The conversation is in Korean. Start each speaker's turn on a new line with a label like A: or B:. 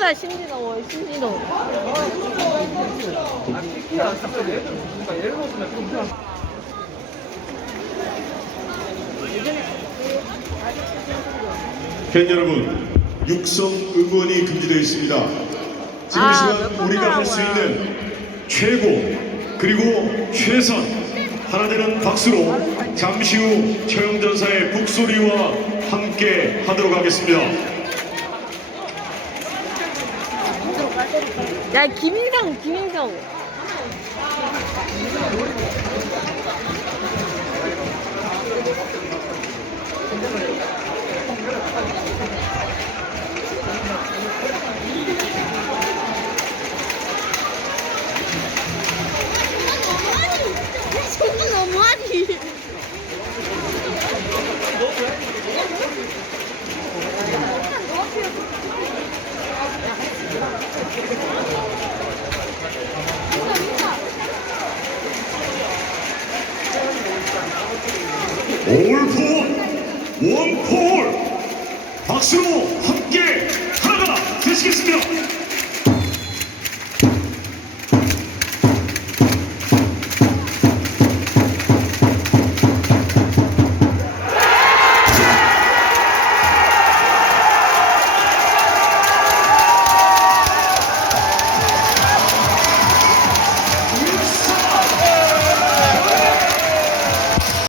A: 진짜 신지러워 신지러워
B: 팬 여러분, 육성 응원이 금지되어 있습니다. 지금 이
A: 아,
B: 시간
A: 몇
B: 우리가 할 수? 있는 최고 그리고 최선 하나 되는 박수로 잠시 후 처형전사의 북소리와 함께 하도록 하겠습니다.
A: 야 김인성 김인성
B: 올풀 원풀 박수로 함께 하나가 되시겠습니다.